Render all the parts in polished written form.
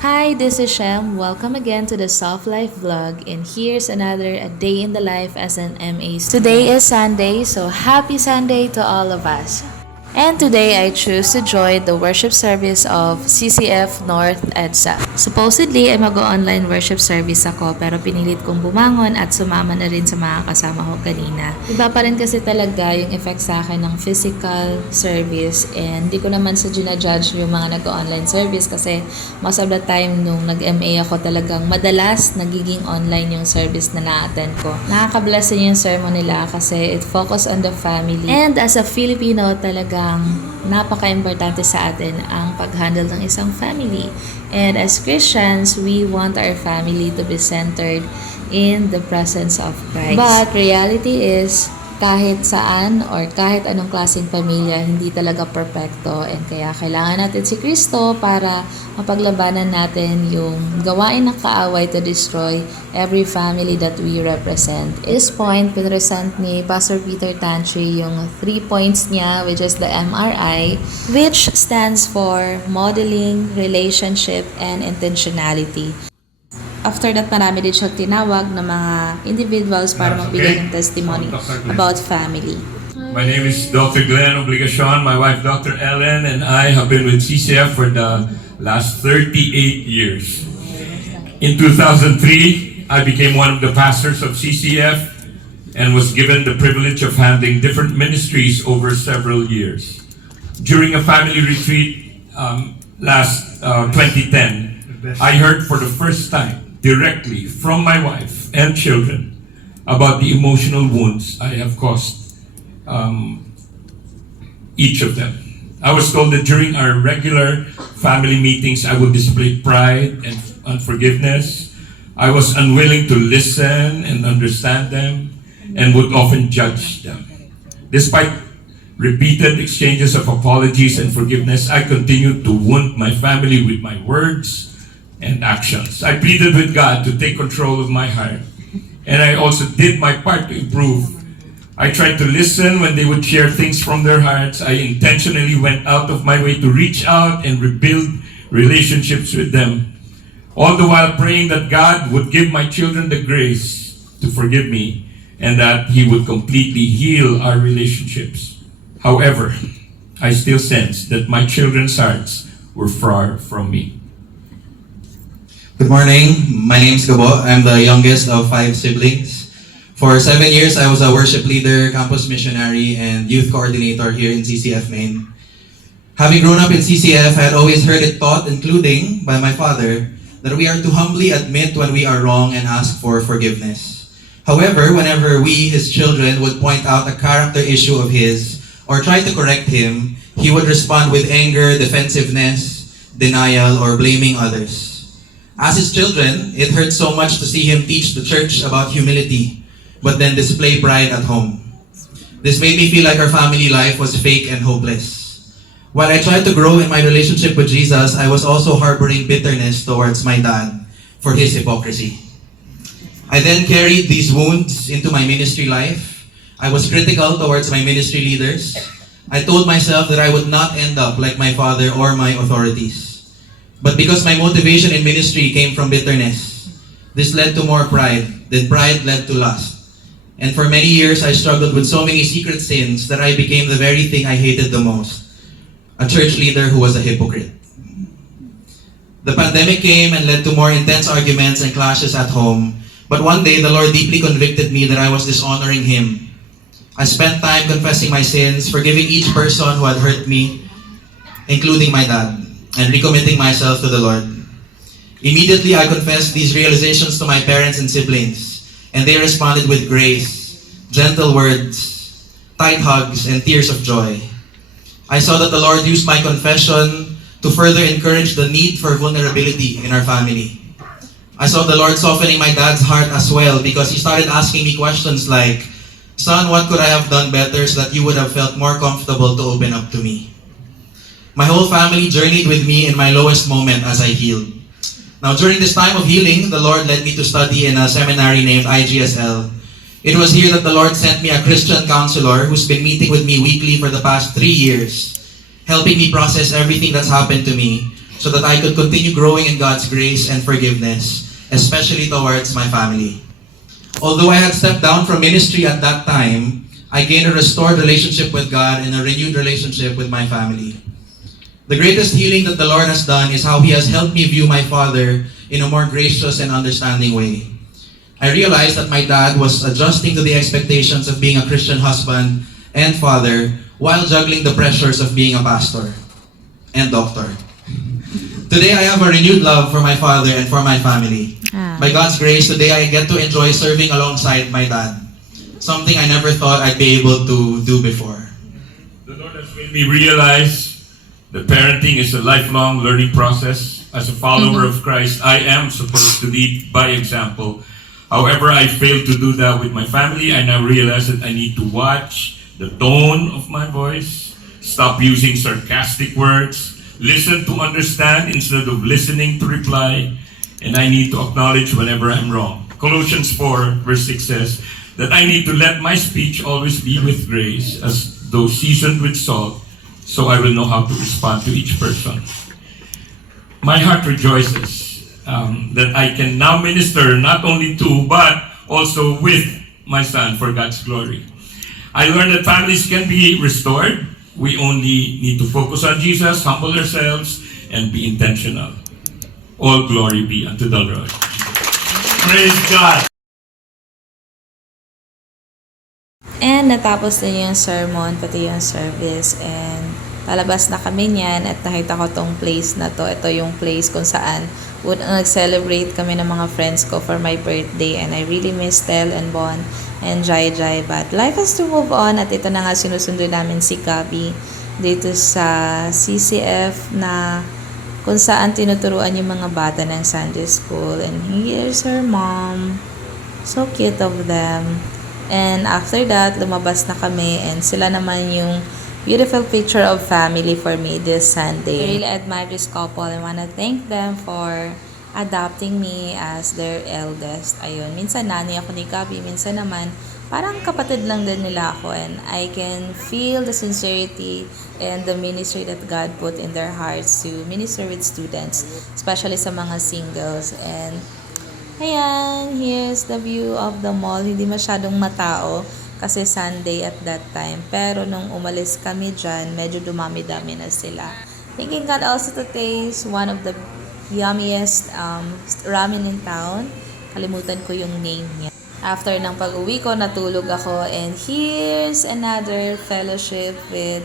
Hi, this is Shem. Welcome again to the Soft Life vlog, and here's another a day in the life as an MA student. Today is Sunday, so happy Sunday to all of us. And today I choose to join the worship service of CCF North EDSA. Supposedly ay mag-online worship service ako, pero pinilit kong bumangon at sumama na rin sa mga kasama ko kanina. Iba pa rin kasi talaga yung effect sa akin ng physical service, and hindi ko naman sa ginajudge yung mga nag-online service kasi most of the time nung nag-MA ako talagang madalas nagiging online yung service na na-attend ko. Nakaka-bless din yung sermon nila kasi it focus on the family. And as a Filipino talagang napaka-importante sa atin ang pag-handle ng isang family. And as Christians, we want our family to be centered in the presence of Christ. But reality is, kahit saan or kahit anong klaseng pamilya, hindi talaga perfecto, and kaya kailangan natin si Kristo para mapaglabanan natin yung gawain ng kaaway to destroy every family that we represent. At this point, pinresent ni Pastor Peter Tantri yung 3 points niya, which is the MRI, which stands for Modeling, Relationship, and Intentionality. After that, marami din siyang tinawag ng mga individuals para magbigay ng testimony about family. My name is Dr. Glenn Obligacion. My wife, Dr. Ellen, and I have been with CCF for the last 38 years. In 2003, I became one of the pastors of CCF and was given the privilege of handling different ministries over several years. During a family retreat last 2010, I heard for the first time directly from my wife and children about the emotional wounds I have caused each of them. I was told that during our regular family meetings, I would display pride and unforgiveness. I was unwilling to listen and understand them and would often judge them. Despite repeated exchanges of apologies and forgiveness, I continued to wound my family with my words and actions. I pleaded with God to take control of my heart, and I also did my part to improve. I tried to listen when they would share things from their hearts. I intentionally went out of my way to reach out and rebuild relationships with them, all the while praying that God would give my children the grace to forgive me and that He would completely heal our relationships. However, I still sensed that my children's hearts were far from me. Good morning. My name is Gabo. I'm the youngest of 5 siblings. For 7 years, I was a worship leader, campus missionary, and youth coordinator here in CCF Maine. Having grown up in CCF, I had always heard it taught, including by my father, that we are to humbly admit when we are wrong and ask for forgiveness. However, whenever we, his children, would point out a character issue of his or try to correct him, he would respond with anger, defensiveness, denial, or blaming others. As his children, it hurt so much to see him teach the church about humility, but then display pride at home. This made me feel like our family life was fake and hopeless. While I tried to grow in my relationship with Jesus, I was also harboring bitterness towards my dad for his hypocrisy. I then carried these wounds into my ministry life. I was critical towards my ministry leaders. I told myself that I would not end up like my father or my authorities. But because my motivation in ministry came from bitterness, this led to more pride. Then pride led to lust. And for many years, I struggled with so many secret sins that I became the very thing I hated the most, a church leader who was a hypocrite. The pandemic came and led to more intense arguments and clashes at home. But one day, the Lord deeply convicted me that I was dishonoring Him. I spent time confessing my sins, forgiving each person who had hurt me, including my dad, and recommitting myself to the Lord. Immediately, I confessed these realizations to my parents and siblings, and they responded with grace, gentle words, tight hugs, and tears of joy. I saw that the Lord used my confession to further encourage the need for vulnerability in our family. I saw the Lord softening my dad's heart as well, because he started asking me questions like, "Son, what could I have done better so that you would have felt more comfortable to open up to me?" My whole family journeyed with me in my lowest moment as I healed. Now, during this time of healing, the Lord led me to study in a seminary named IGSL. It was here that the Lord sent me a Christian counselor who's been meeting with me weekly for the past 3 years, helping me process everything that's happened to me, so that I could continue growing in God's grace and forgiveness, especially towards my family. Although I had stepped down from ministry at that time, I gained a restored relationship with God and a renewed relationship with my family. The greatest healing that the Lord has done is how He has helped me view my father in a more gracious and understanding way. I realized that my dad was adjusting to the expectations of being a Christian husband and father while juggling the pressures of being a pastor and doctor. Today, I have a renewed love for my father and for my family. By God's grace, today I get to enjoy serving alongside my dad, something I never thought I'd be able to do before. The Lord has made me realize that parenting is a lifelong learning process. As a follower of Christ, I am supposed to lead by example. However, I failed to do that with my family. I now realize that I need to watch the tone of my voice, stop using sarcastic words, listen to understand instead of listening to reply, and I need to acknowledge whenever I'm wrong. Colossians 4 verse 6 says that I need to let my speech always be with grace, as though seasoned with salt, so I will know how to respond to each person. My heart rejoices that I can now minister not only to, but also with my son for God's glory. I learned that families can be restored. We only need to focus on Jesus, humble ourselves, and be intentional. All glory be unto the Lord. Praise God! And natapos na yung sermon, pati yung service, and palabas na kami niyan at nakita ko tong place na to. Ito yung place kung saan nag-celebrate kami ng mga friends ko for my birthday, and I really miss Tel and Bon and Jai Jai, but life has to move on, at ito na nga sinusundo namin si Gabi dito sa CCF na kung saan tinuturuan yung mga bata ng Sunday school, and here's her mom. So cute of them. And after that, lumabas na kami, and sila naman yung beautiful picture of family for me this Sunday. I really admire this couple and wanna thank them for adopting me as their eldest. Ayun, minsan nanay ako ni Gabi, minsan naman parang kapatid lang din nila ako, and I can feel the sincerity and the ministry that God put in their hearts to minister with students, especially sa mga singles. And ayan, here's the view of the mall. Hindi masyadong matao kasi Sunday at that time. Pero nung umalis kami dyan, medyo dumami-dami na sila. Thinking God also to taste one of the yummiest ramen in town. Kalimutan ko yung name niya. After ng pag-uwi ko, natulog ako. And here's another fellowship with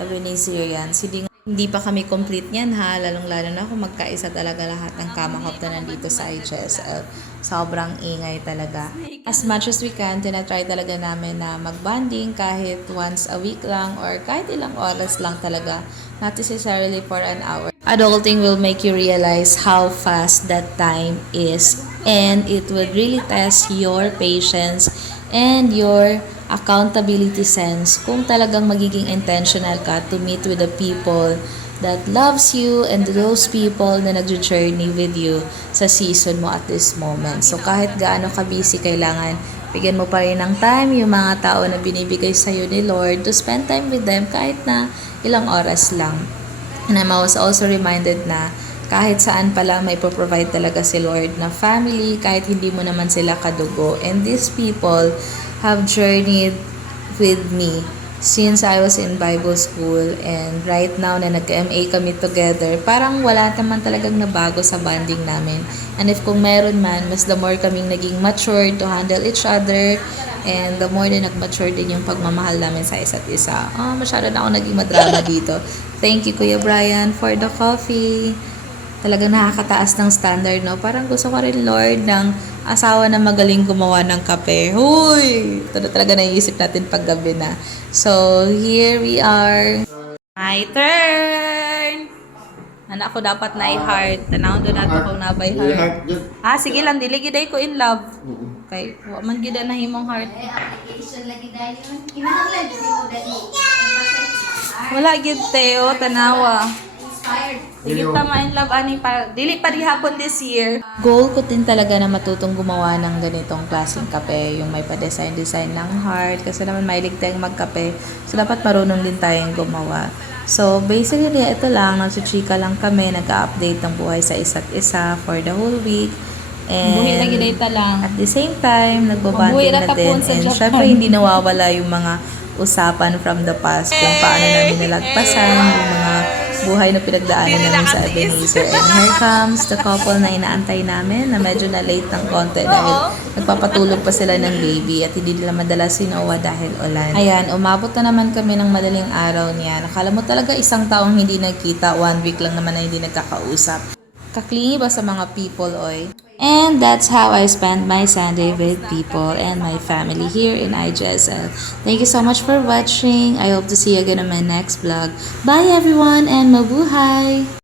Ebenezeerians. Hindi pa kami complete niyan ha, lalong-lalo na kung magkaisa talaga lahat ng kamakop na nandito sa HSL. Sobrang ingay talaga. As much as we can, tinatry talaga namin na mag-bonding kahit once a week lang or kahit ilang oras lang talaga. Not necessarily for an hour. Adulting will make you realize how fast that time is, and it would really test your patience and your accountability sense kung talagang magiging intentional ka to meet with the people that loves you and those people na nag-journey with you sa season mo at this moment. So kahit gaano ka busy, kailangan bigyan mo pa rin ng time yung mga tao na binibigay sa'yo ni Lord to spend time with them kahit na ilang oras lang. And I was also reminded na kahit saan pala may provide talaga si Lord na family, kahit hindi mo naman sila kadugo. And these people have journeyed with me since I was in Bible school, and right now na nag-MA kami together, parang wala naman talagang nabago sa bonding namin. And if kung meron man, mas the more kaming naging mature to handle each other, and the more na nag-mature din yung pagmamahal namin sa isa't isa. Masyado na ako naging madrama dito. Thank you, Kuya Brian, for the coffee. Talagang nakakataas ng standard, no? Parang gusto ko rin, Lord, ng asawa na magaling gumawa ng kape. Huy! Ito na talaga naiisip natin pag gabi na. So, here we are. My turn! Anak ko dapat na i-heart. Tanawin doon nato kung nabay heart. Sige lang, dili giday ko in love. Okay, man gida na himong heart. Wala gid teo, tanawa. Sige tama in love ani pa dili pa hapon this year. Goal ko din talaga na matutong gumawa ng ganitong klaseng kape, yung may pa-design ng heart, kasi naman mahilig tayong magkape. So dapat marunong din tayong gumawa. So, basically, ito lang, nagchichika lang kami, nag-update ng buhay sa isa't isa for the whole week. And Buhi lagi data lang. at the same time, nagbabanding Mabuhay na na din. tapon sa And Japan. syempre, hindi nawawala yung mga usapan from the past, kung paano namin nilagpasan, yung mga buhay na pinagdaanan namin sa Ebenezer. And here comes the couple na inaantay namin na medyo na late ng konti dahil nagpapatulog pa sila ng baby at hindi nila madala si Noah dahil ulan. Ayan, umabot na naman kami ng madaling araw niya. Nakala mo talaga isang taong hindi nagkita, 1 week lang naman na hindi nagkakausap. Kaklingi ba sa mga people, oy? And that's how I spent my Sunday with people and my family here in IGSL. Thank you so much for watching. I hope to see you again on my next vlog. Bye everyone and mabuhay!